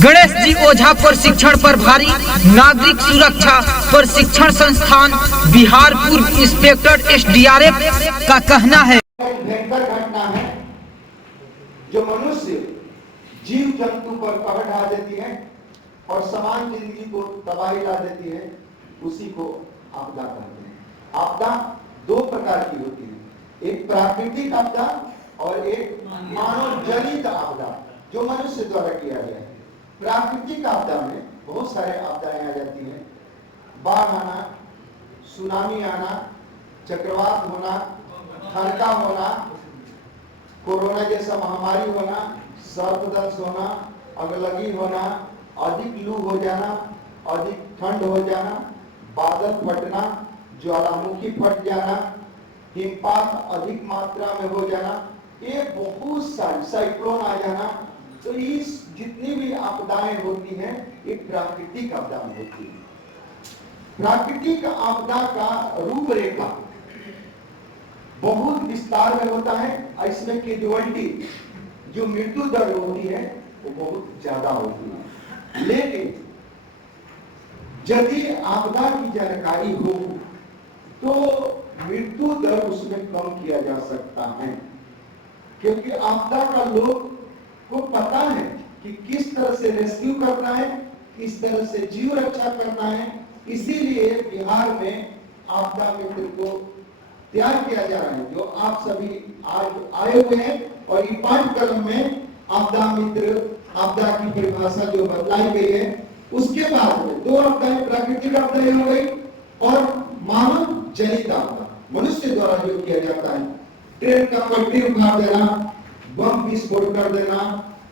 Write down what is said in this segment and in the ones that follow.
गणेश जी ओझा प्रशिक्षण पर भारी। नागरिक सुरक्षा प्रशिक्षण संस्थान बिहार पूर्व इंस्पेक्टर SDRF का कहना है, भयंकर घटना है जो मनुष्य जीव जंतु पर कहर ढा देती है और समान जिंदगी को तबाही ला देती है, उसी को आपदा कहते हैं। आपदा दो प्रकार की होती है, एक प्राकृतिक आपदा और एक मानव जनित आपदा जो मनुष्य द्वारा किया गया है। प्राकृतिक आपदा में बहुत सारे आपदाएं आ जाती हैं, बाढ़ आना, सुनामी आना, चक्रवात होना, हड़का होना, कोरोना जैसा महामारी होना, सर्पदंश होना, अगलगी होना, अधिक लू हो जाना, अधिक ठंड हो जाना, बादल फटना, ज्वालामुखी फट जाना, हिमपात अधिक मात्रा में हो जाना, ये बहुत सारी साइक्लोन आ जाना। तो इस जितनी भी आपदाएं होती हैं ये प्राकृतिक आपदा में होती है। प्राकृतिक आपदा का रूपरेखा बहुत विस्तार में होता है, इसमें कैजुअलिटी जो मृत्यु दर होती है वो बहुत ज्यादा होती है। लेकिन यदि आपदा की जानकारी हो तो मृत्यु दर उसमें कम किया जा सकता है, क्योंकि आपदा का लोग को पता है कि किस तरह से रेस्क्यू करना है, किस तरह से जीव रक्षा करना है। इसीलिए बिहार में आपदा मित्र को तैयार किया जा रहा है, जो आप सभी आज आए हुए हैं। और ये पाठ्यक्रम में आपदा मित्र, आपदा की परिभाषा जो बदलाई गई है, उसके बाद में दो आपदाएं, प्राकृतिक आपदाएं हो गई और मानव जनित आपदा, मनुष्य द्वारा जो किया जाता है। ट्रेन का पटरी उखाड़ देना, बम विस्फोट कर देना,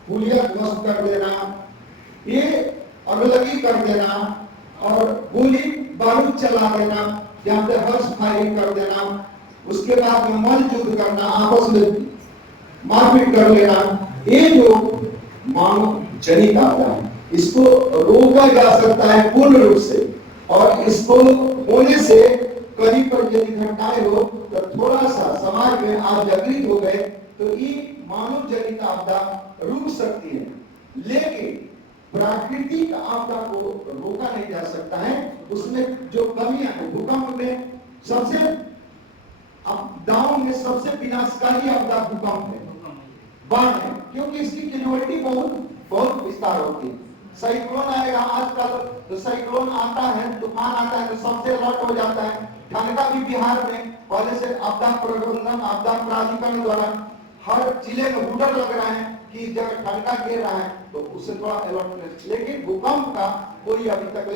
पुलिया ध्वस्त कर देना, ये अगलगी कर देना और गोली बारूद चला देना, जहां पे हर्ष फायरिंग कर देना, उसके बाद में मल युद्ध करना, आपस में मारपीट कर लेना, ये जो मानव जनित आपदा है, इसको रोका जा सकता है पूर्ण रूप से। और इसको होने से कहीं पर यदि घटनाएं हो तो थोड़ा सा समाज में आप जागृत हो गए तो ये मानव जनित आपदा रुक सकती है। लेकिन प्राकृतिक आपदा को रोका नहीं जा सकता है। उसमें जो कमियां हैं, भूकंप में सबसे आपदाओं में सबसे विनाशकारी आपदा भूकंप है, बाढ़ है, क्योंकि इसकी कैजुअलिटी बहुत विस्तार होती है। साइक्लोन आएगा आजकल, तो साइक्लोन आता है, तूफान आता है तो सबसे अलर्ट हो जाता है। ठनका भी बिहार में पहले से आपदा प्रबंधन, आपदा प्राधिकरण द्वारा हर जिले में हुडर लग रहा है कि जब ठनका गिर रहा है तो उससे थोड़ा अलर्टनेस। लेकिन भूकंप का कोई अभी तक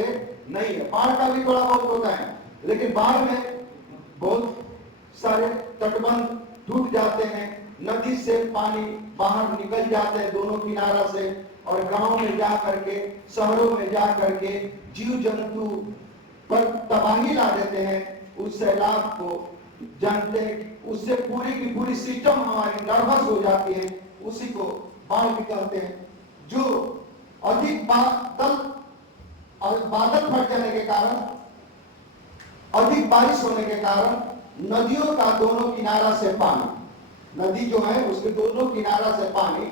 नहीं है। बाढ़ का भी थोड़ा बहुत होता है, लेकिन बाढ़ में बहुत सारे तटबंध टूट जाते हैं, नदी से पानी बाहर निकल जाते हैं दोनों किनारा से, और गांव में जा करके, शहरों में जा करके जीव जंतु पर तबाही ला देते हैं। उस सैलाब को जानते हैं कि उससे पूरी की पूरी सिस्टम हमारी नर्वस हो जाती है, उसी को बाढ़ भी कहते हैं। जो अधिक बादल फट जाने के कारण, अधिक बारिश होने के कारण नदियों का दोनों किनारा से पानी, नदी जो है उसके दोनों किनारा से पानी,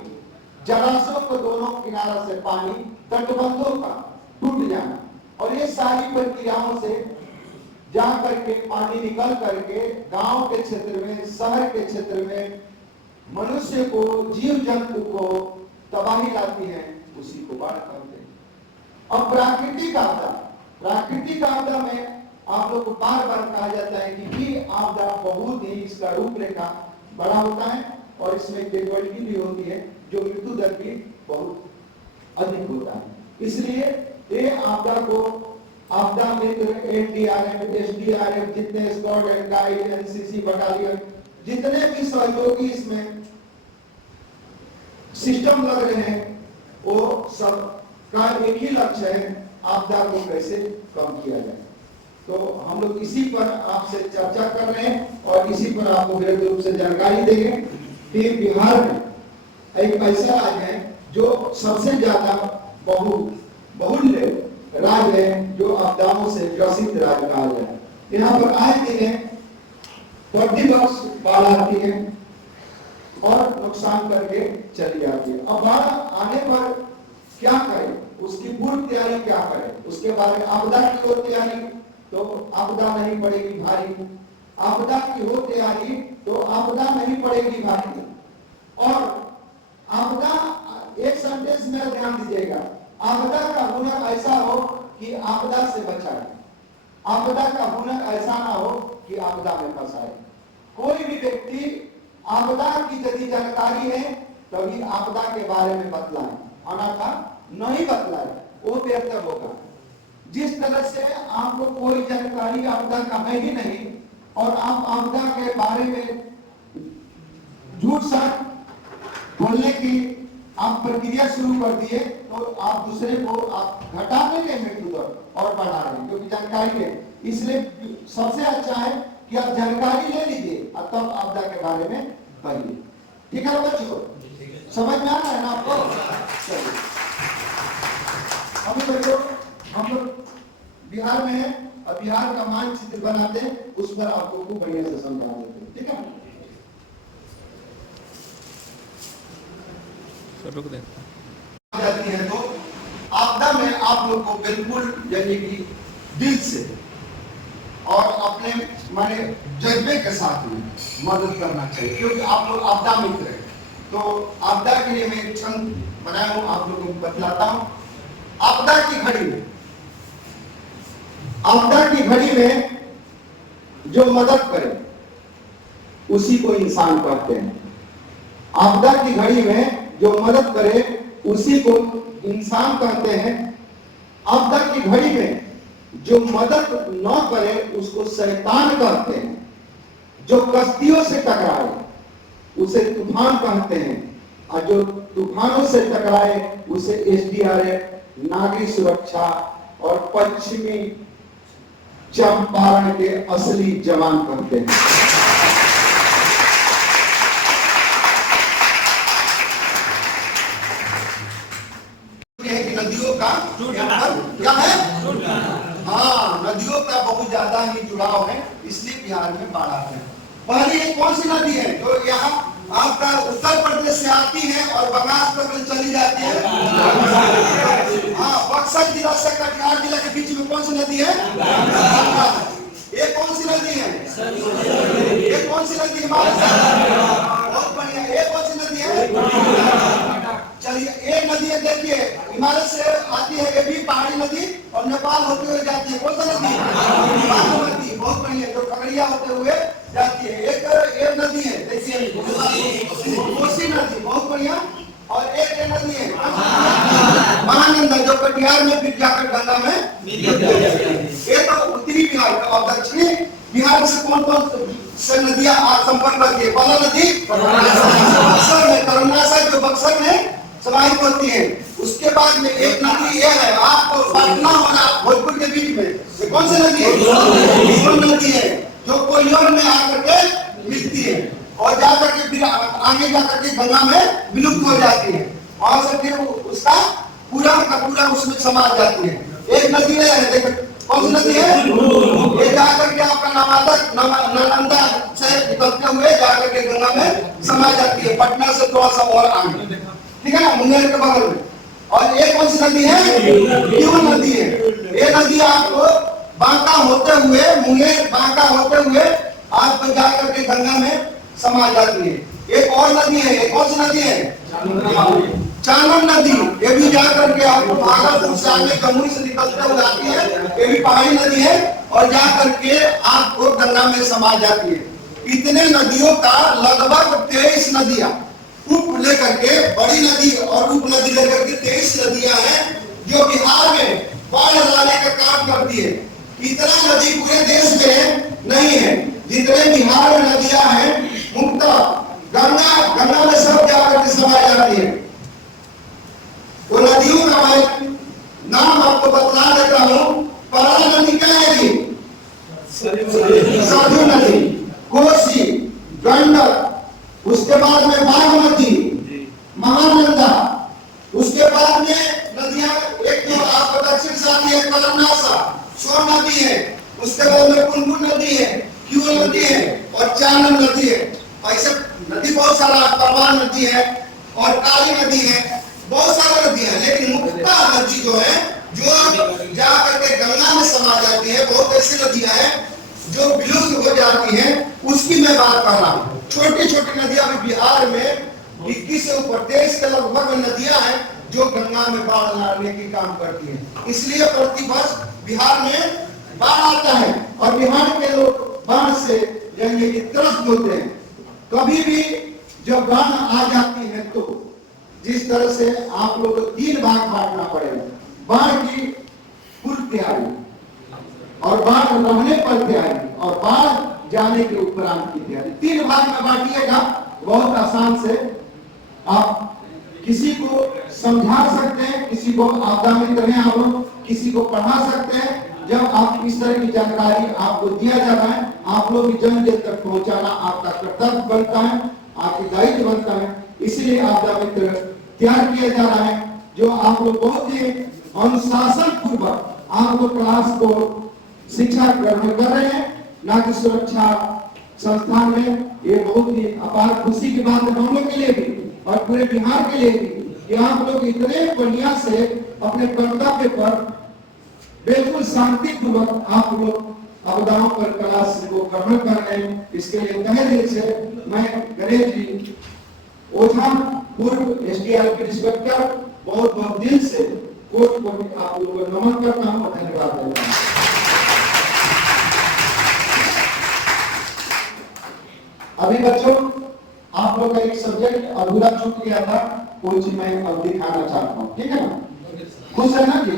जलाशयों को दोनों किनारा से पानी, तटबंधों का टूट जाना, और ये सारी प्रक्रियाओं से जा करके पानी निकल करके गांव के क्षेत्र में, शहर के क्षेत्र में मनुष्य को, जीव जंतु को तबाही लाती है, उसी को बाढ़ कहते हैं। अब प्राकृतिक आपदा में आप लोग को बार बार कहा जाता है कि ये आपदा बहुत ही, इसका रूपरेखा बड़ा होता है और इसमें कैजुअलिटी भी होती है, जो मृत्यु दर भी बहुत अधिक होता है। इसलिए ये आपदा को आपदा मित्र, NDRF, SDRF, जितने scout and guide, NCC battalion, जितने भी सहयोगी इसमें सिस्टम लग रहे हैं, वो सब का एक ही लक्ष्य है, आपदा को कैसे कम किया जाए। तो हम लोग इसी पर आपसे चर्चा कर रहे हैं और इसी पर आपको विशेष रूप से जानकारी देंगे कि बिहार में एक ऐसा राज्य है जो सबसे ज्यादा बहुल्य राज्य है, जो आपदाओं से ग्रसित राज्य कहा जाए। यहाँ पर आए दिन प्रतिवर्ष बाढ़ आती है और नुकसान करके चली जाती है। अब बाढ़ आने पर क्या करें? उसकी पूर्व तैयारी क्या करें, उसके बारे में आपदा की हो तैयारी तो आपदा नहीं पड़ेगी भारी, आपदा की हो तैयारी तो आपदा नहीं पड़ेगी भारी। और आपदा, एक सेंटेंस में ध्यान दीजिएगा, आपदा का हुनर ऐसा हो कि आपदा से बचाए, आपदा का हुनर ऐसा ना हो कि आपदा में फंसाए। कोई भी व्यक्ति आपदा की यदि जानकारी है तभी आपदा के बारे में बतलाए, अन्यथा नहीं बतलाए वो बेहतर होगा। जिस तरह से आपको कोई जानकारी आपदा का है ही नहीं और आप आपदा के बारे में झूठ साठ बोलने की आप प्रक्रिया शुरू कर दिए तो आप दूसरे को आप घटा देंगे मृत्यु दर और बढ़ा रहे हैं, क्योंकि जानकारी है। इसलिए सबसे अच्छा है कि आप जानकारी ले लीजिए और तब आपदा के बारे में कहिए। ठीक है बच्चों, समझ में आ रहा है ना आपको? चलिए अभी बच्चों हम लोग बिहार में है और बिहार का मानचित्र बनाते हैं, उस पर आपको खूब बढ़िया से समझा देते हैं। ठीक है, रुक दे। जाती है तो आपदा में आप लोग को बिल्कुल यानी कि दिल से और अपने माने जज्बे के साथ में मदद करना चाहिए, क्योंकि आप लोग आपदा मित्र हैं। तो आपदा के लिए मैं एक छंद बनाया हूं, आप लोगों को बतलाता हूं। आपदा की घड़ी में, आपदा की घड़ी में जो मदद करे उसी को इंसान कहते हैं। आपदा की घड़ी में जो मदद करे उसी को इंसान कहते हैं। आपदा की घड़ी में जो मदद न करे उसको शैतान कहते हैं। जो कश्तियों से टकराए उसे तूफान कहते हैं और जो तूफानों से टकराए उसे एसडीआरएफ, नागरिक सुरक्षा और पश्चिमी चंपारण के असली जवान कहते हैं। नदियों का क्या है? हाँ, नदियों का बहुत ज्यादा ही जुड़ाव है, इसलिए बिहार में बाढ़ आते हैं। पहली एक कौन सी नदी है जो यहाँ आपका उत्तर प्रदेश से आती है और बंगाल तक चली जाती है? हाँ, बक्सर जिला से कटिहार जिला के बीच में कौन सी नदी है? ये कौन सी नदी है? ये कौन सी नदी है? बहुत बढ़िया। ये कौन सी नदी है? चलिए, एक नदी है, देखिए हिमालय से आती है, ये भी पहाड़ी नदी और नेपाल होते हुए जाती है। कौन सा नदी? बागमती। बहुत बढ़िया, जो खगड़िया होते हुए जाती है। एक नदी है, देखिए कोसी नदी, बहुत बढ़िया। और एक नदी है महानंदा, जो कटिहार में फिर जाकर गंगा में ये तो उत्तरी बिहार का। और दक्षिणी बिहार से कौन कौन से नदियां संपर्क करती है? बला नदी बक्सर में, करुणासागर जो बक्सर में समाहित होती है। उसके बाद में एक नदी ये है, आपको पटना और भोजपुर के बीच में, ये कौन सी नदी है? सोन नदी है, जो कोयलों में आकर के मिलती है और जाकर के फिर आगे जाकर के गंगा में विलुप्त हो जाती है। वहां से फिर उसका पूरा का पूरा उसमें समा जाती है। एक नदी है, देखो कौन सी नदी है? ये जाकर के आपका नालंदा से निकलते हुए जाकर के गंगा में समा जाती है, पटना से थोड़ा सा और आगे। ठीक है ना, मुंगेर के बगल में। और एक कौन सी नदी है? क्यों नदी है। ये नदी आपको बांका होते हुए, मुंगेर बांका होते हुए आप जाकर के गंगा में समा जाती है। एक और नदी है, एक कौन सी नदी है? चानन नदी। ये भी जाकर के आपको भागलपुर से आगे जमुई से निकलते हुए आती है, ये भी पहाड़ी नदी है और जाकर के आपको गंगा में समा जाती है। इतने नदियों का लगभग 23 नदियां उप लेकर के, बड़ी नदी और उप नदी लेकर के 23 नदियां हैं जो बिहार में बाढ़ लाने का काम करती है। इतना नदी पूरे देश में नहीं है जितने बिहार में नदियां हैं। मुख्यतः गंगा में सब जाकर के समा जाती है। वो नदियों का मैं नाम आपको बतला देता हूँ। पहला नदी क्या है? सरयू नदी, कोसी, गंडक, उसके बाद में बागमती, महानंदा, उसके बाद में नदियां एक जो आपको दक्षिण से आती है कलमनासा, सोन नदी है, उसके बाद में पुनपुन नदी है, क्यों नदी है और चानन नदी है। ऐसे नदी बहुत सारा, परमान नदी है और काली नदी है, बहुत सारी नदी है। लेकिन मुख्यतः नदी जो है जो जा करके गंगा में समा जाती है, बहुत ऐसी नदियां हैं जो विलुप्त हो जाती हैं, उसकी मैं बात कर रहा हूँ। छोटी छोटी नदियां भी बिहार में 21 से ऊपर 23 के लगभग नदियां हैं जो गंगा में बाढ़ लाने की काम करती हैं। इसलिए प्रतिवर्ष बिहार में बाढ़ आता है और बिहार के लोग बाढ़ से यानी कि त्रस्त होते हैं। कभी भी जब बाढ़ आ जाती है तो जिस तरह से आप लोग को 3 भाग बांटना पड़ेगा, बाढ़ की पूर्व तैयारी और बाढ़ रहने पर तैयारी और बाढ़ जाने के उपरांत की तैयारी। 3 भाग में बांटिएगा, बहुत आसान से आप किसी को समझा सकते हैं, किसी को आपदा मित्र हैं आप लोग, किसी को पढ़ा सकते हैं। जब आप इस तरह की जानकारी आपको दिया जा रहा है, आप लोग की जन जन तक पहुंचाना आपका कर्तव्य बनता है, आपकी दायित्व बनता है। इसलिए आपदा मित्र तैयार किया जा रहा है, जो आप लोग बहुत ही अनुशासन पूर्वक आप लोग क्लास को शिक्षा ग्रहण कर रहे हैं। नागरिक सुरक्षा संस्थान में ये बहुत ही अपार खुशी की बात है हम लोग के लिए भी और पूरे बिहार के लिए भी कि आप लोग इतने बढ़िया से अपने कर्तव्य पर बिल्कुल शांति पूर्वक आप लोग आपदाओं पर क्लास को ग्रहण कर रहे हैं। इसके लिए तहे दिल से मैं गणेश जी ओझा पूर्व एसडीआरएफ के इंस्पेक्टर बहुत बहुत दिल से कोर्ट को आप लोगों को नमन करता हूँ और धन्यवाद देता हूँ। अभी बच्चों आप लोग का एक सब्जेक्ट अधूरा छूट गया था, कुछ मैं अब दिखाना चाहता हूँ, ठीक है ना? खुश है ना जी?